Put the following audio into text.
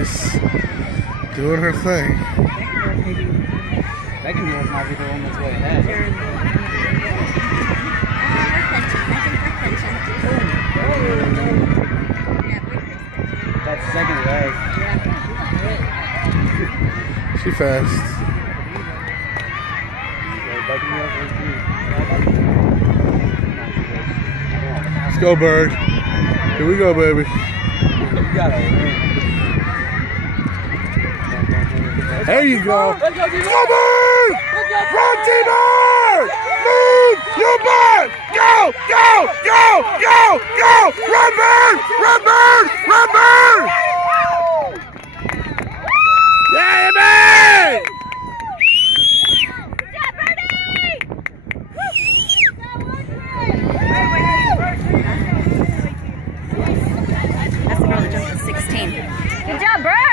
Just doing her thing. Second year might be the one that's way ahead. That's second leg. She fast. Let's go, Bird. Here we go, baby. There you go. Let's go, Bird! Run, T-Bird! Move your butt! Go, go, go, go, go! Run, Bird! Run, Bird! Run, Bird! Yeah, man! That's the girl that jumped to 16. Good job, bro!